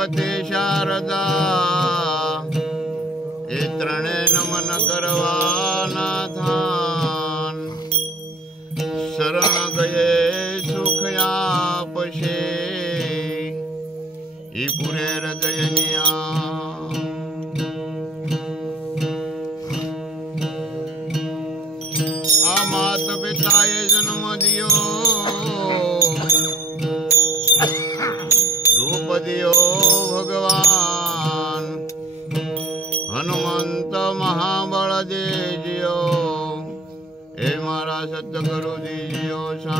पार्वती शारदा ए त्रणे नमन करवाना थान शरण गए सुख आपशे ई पुरे हृदयनिया आ मात पिताए जन्म दियो रूप दियो भगवान हनुमंत महाबल दीजियो हे मारा सतगुरु दीजियो सा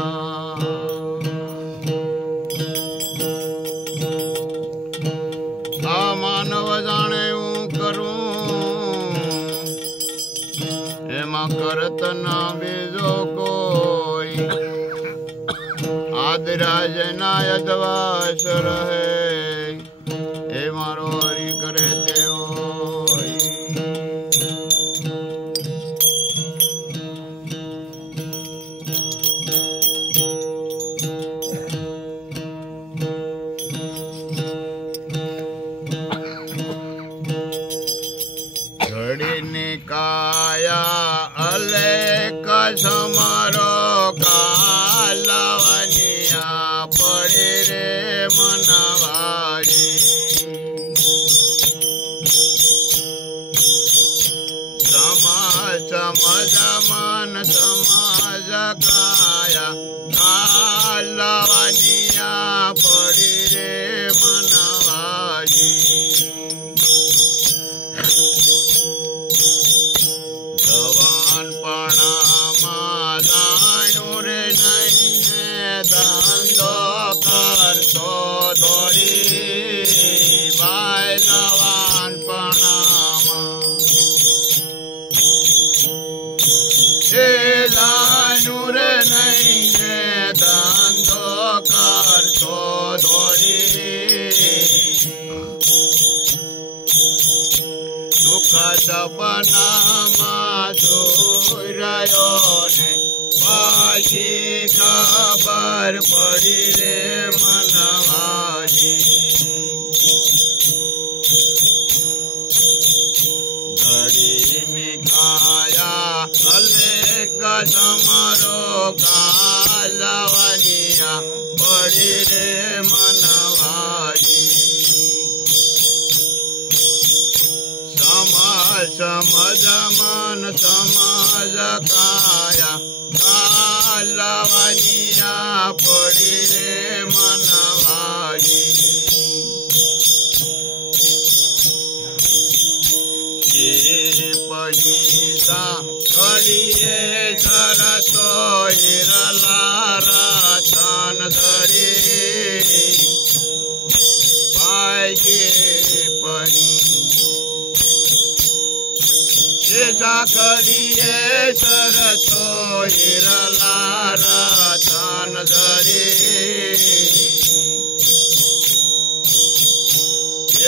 मानव जाने करूं एमा करत ना बीजो कोई आदराज ना यदवास रहे ए मारो हरि करे देव काया अलेक समरो कालवनिया पड़े रे मनवारी समझ मन समझ काया कालवनिया पड़े रे मनवारी दंदो कर तो दौड़ी भाई जवान प्रणामा लानूर नहीं है दंदो कर तो दौड़ी दुख सपना माधुर्यो ने बाजी खबर पड़ी रे मनवाजी घड़ी निकाया अलेक समरो कालवनिया पड़ी रे मनवाजी समझ मन समझ काया कालवनिया पड़ी रे मनवारी पैसा करिए सरतो हिरला रतन धरी पाइके पनी ऐसा करिए सरतो हिरला रतन धरी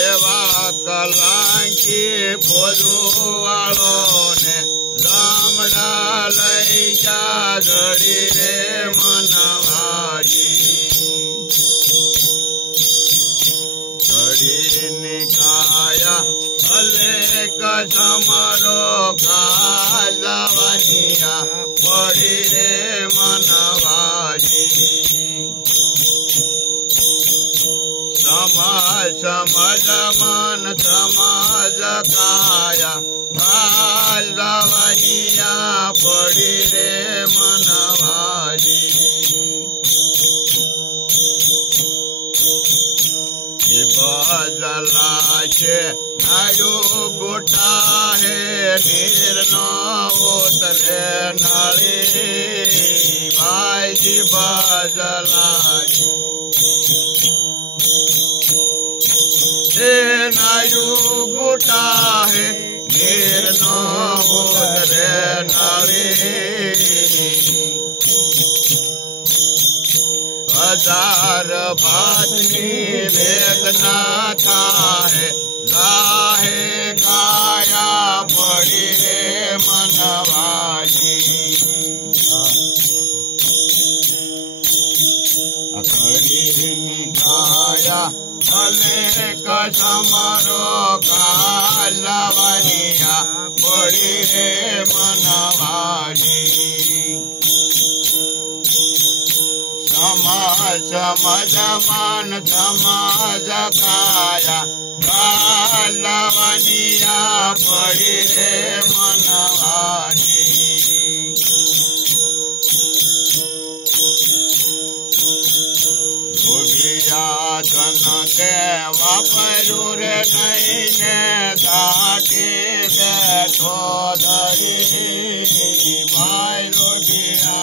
एवा कलंकी पोजू वालो ने लामड़ा लई जा घड़ी रे मनवाजी घड़ी निकाया अलेक समरो कालवनिया पड़ी रे मनवाजी समझ मन समझ काया कालवनिया पड़ी रे मनवाजी जलाशे नाडू गोटा है निर्नो उतरे नाली भाई जी बजलाशे नाडू गोटा है निर्नो उतरे नाली हजार बातनी वेदना है लाहे काया पड़ी रे मनवाजी अखड़ी काया भले कसमरो कालवनिया पड़ी रे मनवारी समझ मन समझ काया कालवनिया पड़ी रे मनवारी धन के वापरू रे नहीं ने दाटी बैठो धरी भाई लोगिया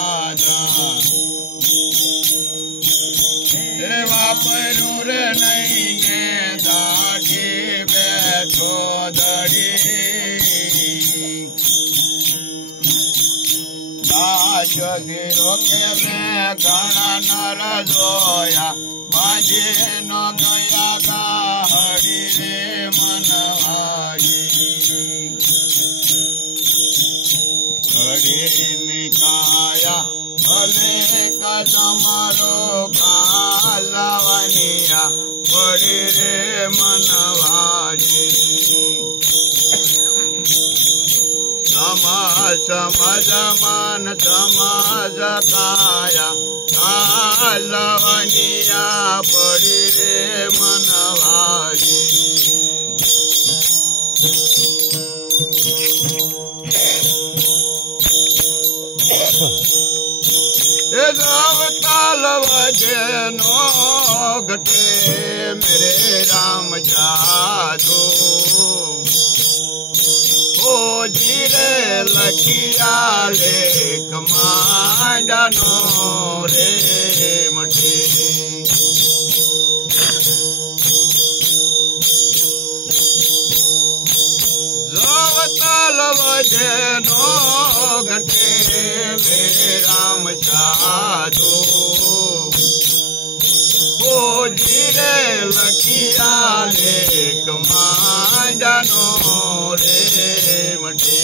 वापरू रे नहीं ने दाटी बैठो धरी गिरो के में गणा नर जोया बाजे न गया गाड़ी रे मनवारी घड़ी निकाया भले कसमरो कालवनिया बड़ी रे मनवारी समझ मन समझ काया कालवनिया पड़ी रे मनवारी काल बजे नो घटे मेरे राम जादू ओ जीरे लखिया ले कमांडनो रे मटे जोवताल बजे नो घटे मेरे राम जादू ओ जीरे लखिया ले कमांडनो रे मटे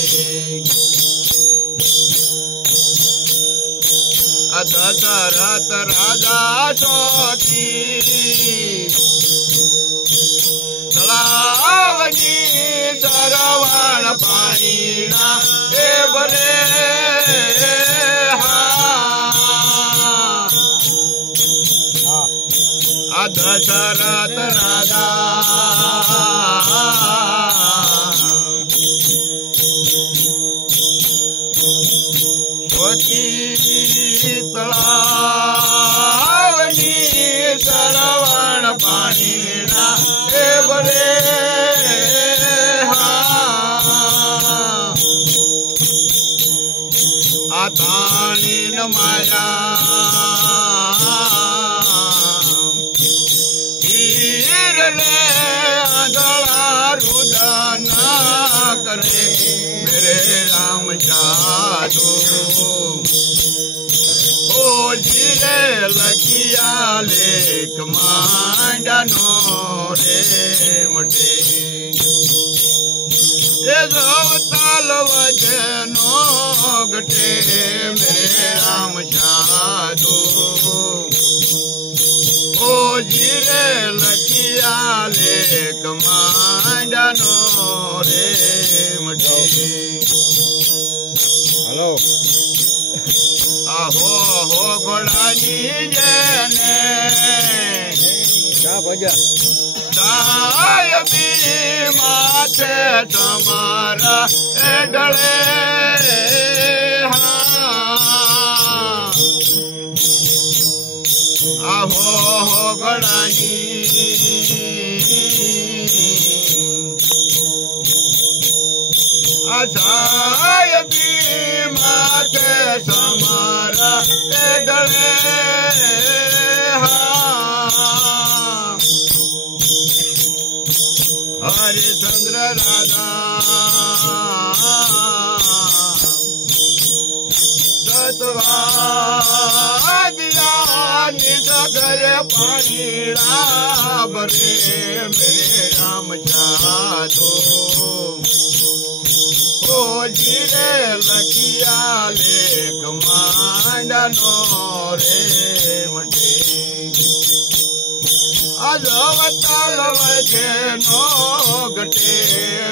दशरथ राजा सोची तलावनी सरवण पाणीना हे बरे दशरथ राजा तलावनी सरवण पाणीना हे बरे आतानी न माया आंधला रुदना करे मेरे राम जादू ओ जीरे लगिया ले कमांडनो रे मटे ये जोवताल वजनो घटे मेरे राम जादू ओ जीरे लगिया ले कमांडनो रे मटे हेलो आहो हो घोड़ानी जने क्या बजा ताय भी माथे तुम्हारा गले आहो हो घोड़ानी आसाय भी माथे समारा गले हरिचंद्र राधा सतवादिया निज कर पानीड़ा बरे मेरे राम जादू ओ जीरे लखिया ले कमांडनो रे मटे अजवतल वजे नो घटे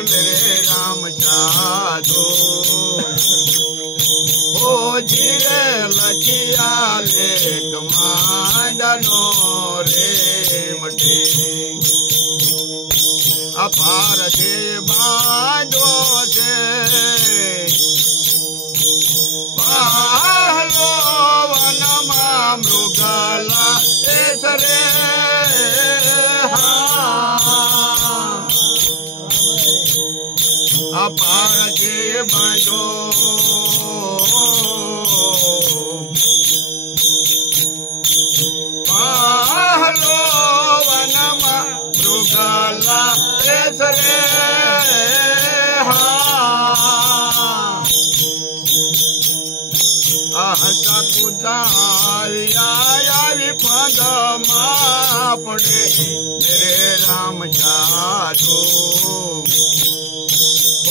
मेरे राम साधु ओ जीरे लखिया लेख मांडनो रे मटे अपार दे बांधो से पाहलो वनमा मृगला ऐसरे अपार दे बांधो पाहलो वनमा मृगला ऐसरे हसा कुदारिया विपद पड़े मेरे राम साधु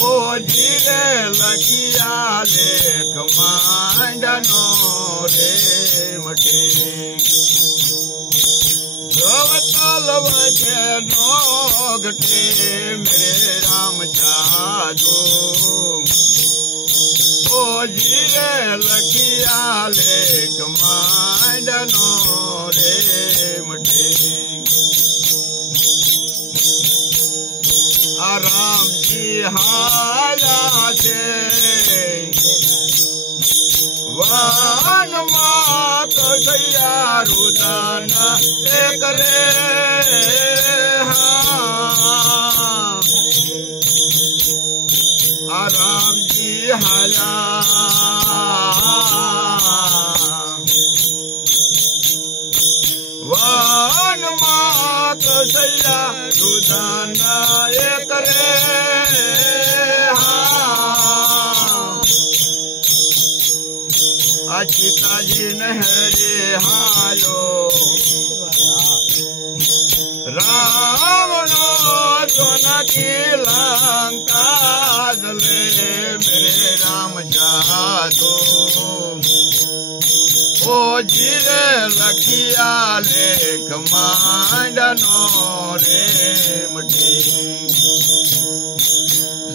ओ जीरे लखिया लेख मांडनो रे मटे गवतल वजे नो घटे मेरे राम साधु ओ जीरे लखिया लेख मांडनो रे मटे राम जी हारा से वन मात गया रुदन एक रे राम जी हला वन मात सैया रुदन एक रे अचिता जी नहरे हायो रावणो सोन की लंका जले मेरे राम साधु ओ जीरे लखिया लेख मांडनो रे मटे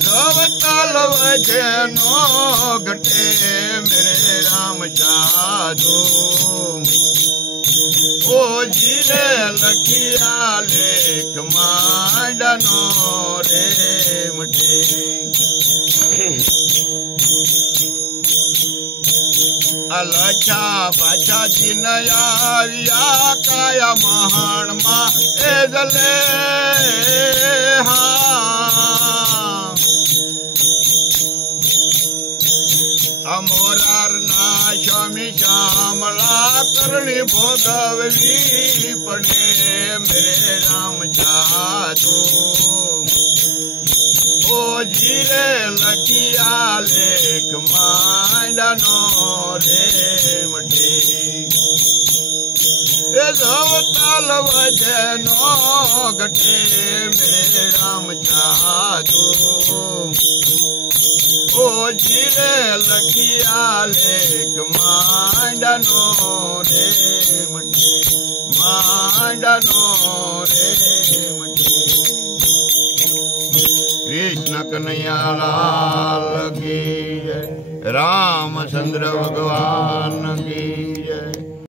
जवतल वजे नो घटे मेरे राम साधु ओ जीरे लखिया लेख मांडनो रे मटे अलचा बचा दिन आविया काया महान मा ए जले अमोरार नाशमी श्यामला करणी भोगवली पड़े मेरे राम साधु ओ जीरे लखिया लेख मांडनो रे मटे जवतल वजे नो घटे मेरे राम साधु ओ जीरे लखिया लेख मांडनो रे मटे मांडनो रे मटे कृष्ण कन्हैया लाल की जय रामचंद्र भगवान की